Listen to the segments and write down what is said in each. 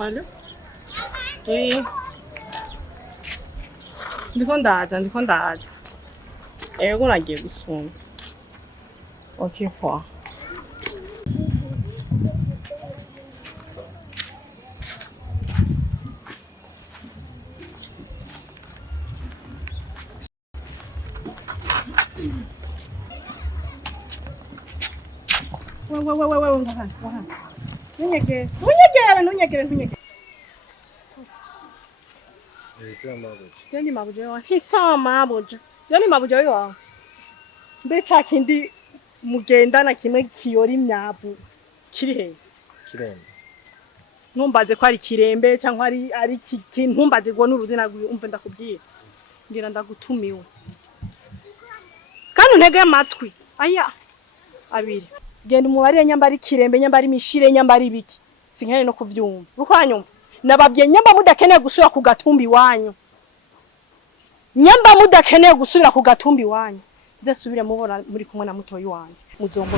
Olha. E ndiko ndaza. Ego nagiye gusuma. Okay kwa. Wa. Nunyegere. Jeni mabuja wa hisa mabuja. Jeni mabuja wa. Mbecha kindi mugendana kimwe kiyori imyavu kiri he? Kirembe. Numbaze ko ari Kirembe cyangwa ari ntumbaze ngo n'uruzina umve ndakubwiye. Ngira ndagutumiwe. Kandi untege amatwi. Aya abiri. Genda umubare nyambari Kirembe nyambari mishire nyambari biki. Sinkene no kuvyumva. Rukwanyumva. Nababye nyamba mudakeneye gusubira ku gatumbi wanyu. Nyamba mudakeneye gusubira ku gatumbi wanyu. Nze subire mubona muri kumwe na mutoyi wanyu. Muzombo.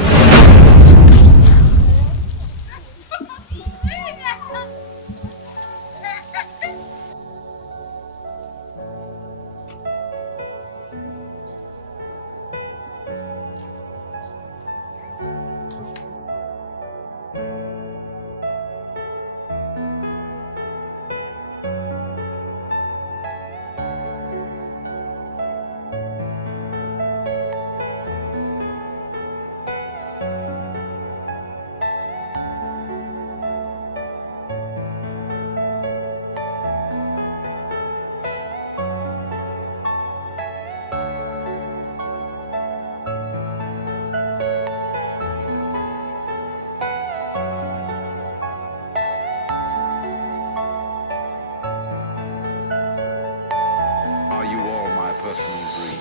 Personal dream.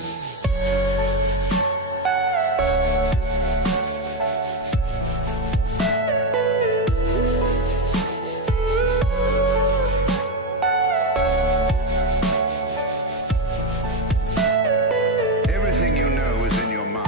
Everything you know is in your mind.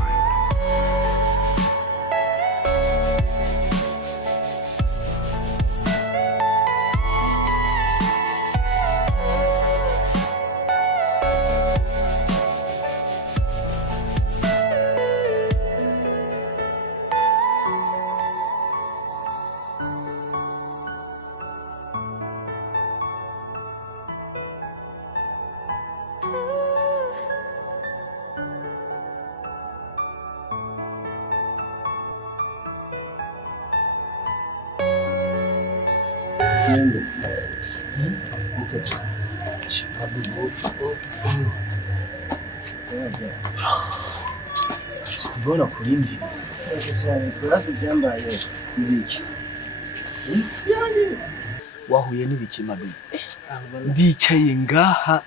Sikuvona kurindi. Kurazi byambaye ibiki. Wahuye n'ibiki mabi. Ndicaye ngaha.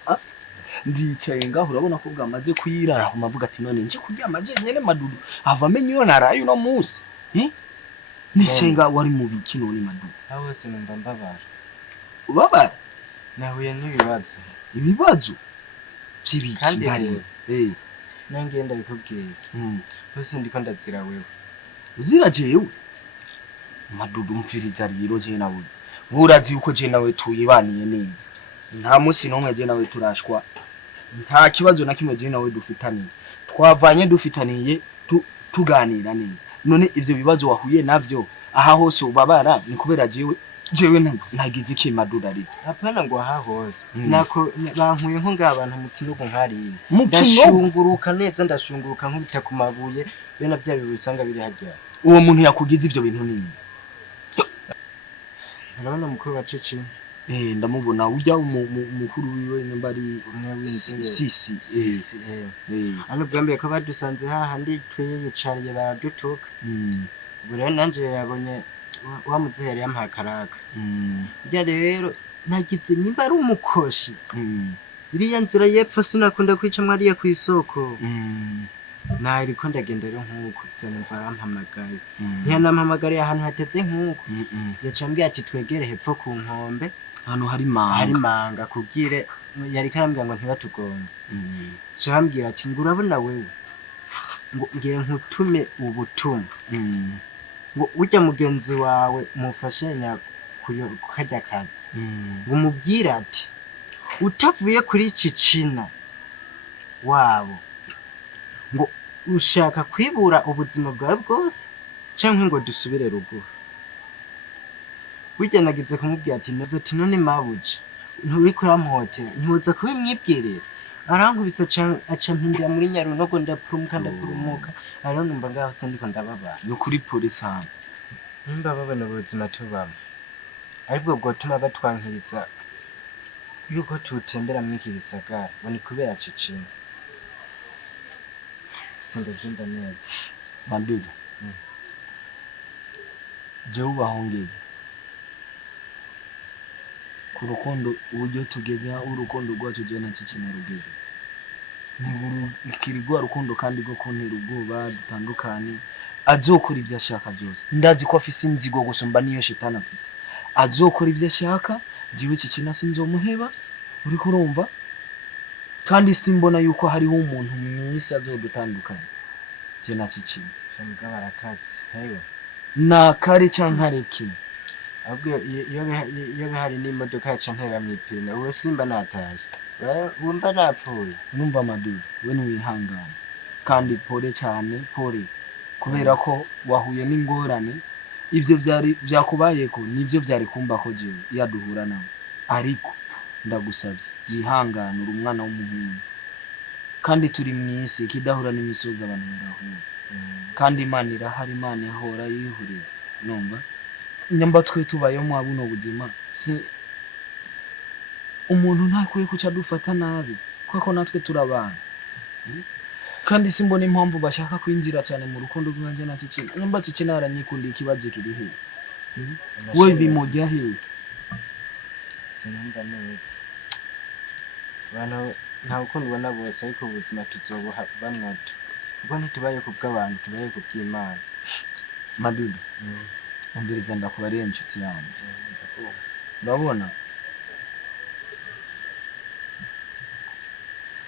Urabona ko bwamaze kuyirara aho mavuga ati none nje kuryama je nyene madudu. Ava menyo narayo no munsi. Nisenga wari mu biki none madudu. Aho se numva mbabara. Ubabara? Nahuye n'ibibazo. Ibibazo? Byibiki kandi bari. Nangenda bikubwiye. Bose ndiko ndazira wewe. Uzira jewe? Madudu mfiriza riro je nawe. Burazi uko je nawe tuyibaniye neza. Nta munsi nomwe je nawe turashwa. Nta kibazo na kimwe je nawe dufitaniye. Twavanye dufitaniye tuganira neza. None ivyo bibazo wahuye navyo aha hose ubabara ni kubera jewe nagize iki Madudu ari. Apana ngo aha hose. Nako bankuye nko ngabantu mu kinugo nkari. Ndashunguruka neza ndashunguruka nkubita ku mabuye bena bya bibusanga biri hajya. Uwo muntu yakugize ivyo bintu nini? Urabona mukuru wacece. Ndamubona ujya umukuru wiwe nyambari sisi. Ano bwambe ko badusanze haha ndi tweye yicariye baradutuka. Ubwo rero nanje yabonye wa muzehe yari yampaye akaraka irya rero nagize nimba ari umukoshi iriya nzira y'epfo sinakunda kwicamwo ariya kw'isoko nariko ndagenda rero nk'uko zanumva arampamagaye ntiyanampamagariye ahantu hateze nk'uko yaca ambwira ati twegere hepfo ku nkombe hano hari manga kubwire yariko arambwira ngo ntibatugonge ca arambwira ati ngo urabona wewe ngo ngiye nkutume ubutumwa ngo urya mugenzi wawe mufashanya kukarya kazi ngo umubwire ati utavuye kuri iki cina wabo ngo ushaka kwibura ubuzima bwawe bwose cyangwa ngo dusubire ruguru burya nagize kumubwira ati neza ati none mabuja nturiko uramuhotera ntuza kubimwibwirira arankubise aca mpindira muri Nyarunogo ndapurumuka ariho numva ngaho se ndiko ndababara no kuri polisi hano nimba babona ubuzima tubamo aribwo bwotuma batwankiriza yuko tutembera mw'iki gisagara ngo ni kubera cicina sindavyumva neza Madudu jewe ubahongeze ku rukundo uburyo tugeze urukundo rwacu je na cicina rugeze ikirigwa rukundo kandi rwo kuntera ubwoba dutandukanye azokora ibyo ashaka byose ndazi ko afise inzigo gusumba niyo shitana afise azokora ibyo ashaka jiwe cicina sinzomuheba uri kurumva kandi simbona yuko hariho umuntu mwisi azodutandukanye je na cicina shamga barakazi hewe nakare cankareke ahubwo iyo bihari n'imodoka yaca ntera mw'ipine uwo simba nataje wumva napfuye numva Madudu we niwihangana kandi pole cyane pole kubera ko wahuye n'ingorane ivyo byakubayeko nivyo byari kumba ko jewe yaduhura nawe ariko ndagusabye yihangana uri umwana w'umuhungu kandi turi mwisi kidahura n'imisozi abantu barahura kandi Imana irahari Imana yahora yihurira numva nyamba twe tubayo mu abuno buzima si umuntu ntakwiye kuca dufata nabi kuko natwe turabana kandi simbona impamvu bashaka kwinjira cyane mu rukundo rwanje na cicina nyamba cicina aranyikundi ikibazo kiri he we bimujya he sinumva neza bana nta rukundo ubona bose ariko ubuzima tuzobuha bamwato kuko ntitubaye ku bw'abantu tubaye ku bw'Imana Madudu umbiriza ndakubariye inshuti yanjye urabona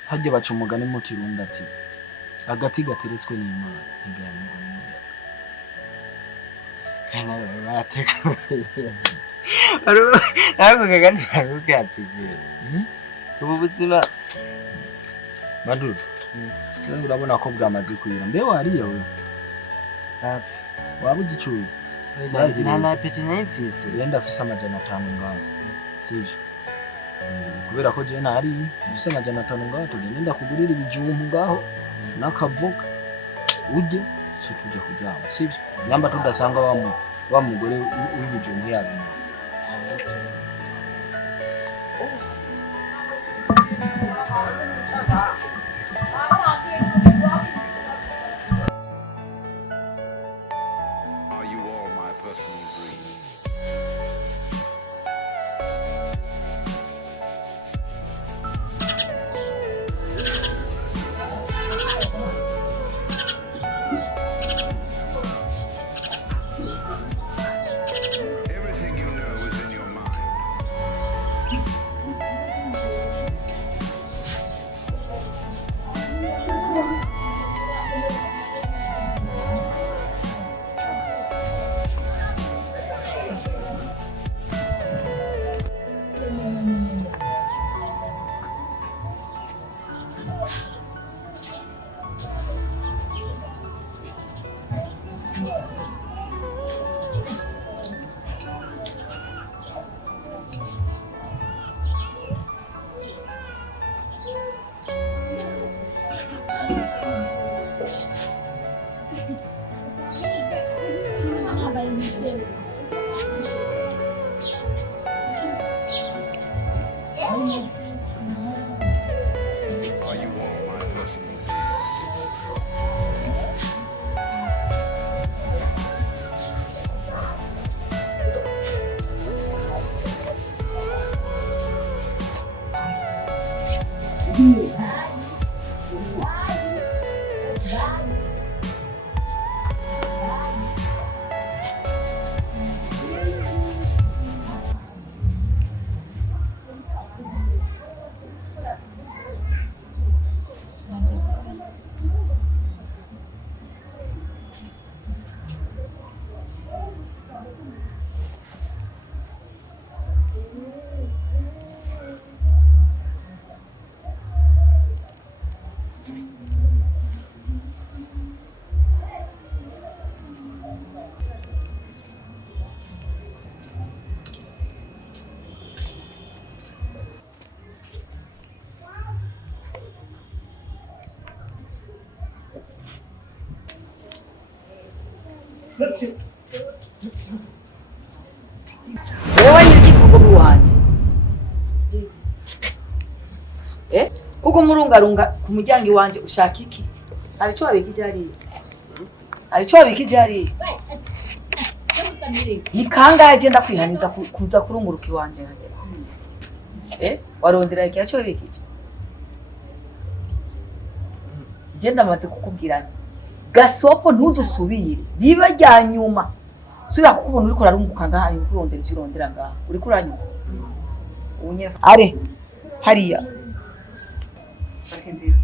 hajye baca umugani mu Kirundi ati agati gateretswe n'Imana ntigahanurwa n'umuyaga barateguye ariko kagani arubwatsigiye ubu buzima Madudu urabona ko bwamaze kuyira mbe wariye we wabuze icyuye nta apeti nayifise yenda afise 500 ngaho sije kubera ko je nari afise 500 ngaho tugende ndakugurira ibijumbu ngaho n'akavoka uje se tujya kuryama sivyo nyamba tudasanga wa mugore w'ibijumbu yabi Are you all my personal dreams? Everything you know is in your mind. Wewe yiki kuko wanje kuko murungarunga ku muryango wanje ushaka iki? Arico wabikije ari ni kangahe je ndakwihaniza kuza kurunguruka iwanje nagera warondera iki arico wabikije je ndamaze kukubwirana gasopo ntuzusubire riba ryanyuma subira kukubona uriko urarunguka ngaha ari kurondera ivyo urondera ngaha uriko uranyuma unye are hariya batinzira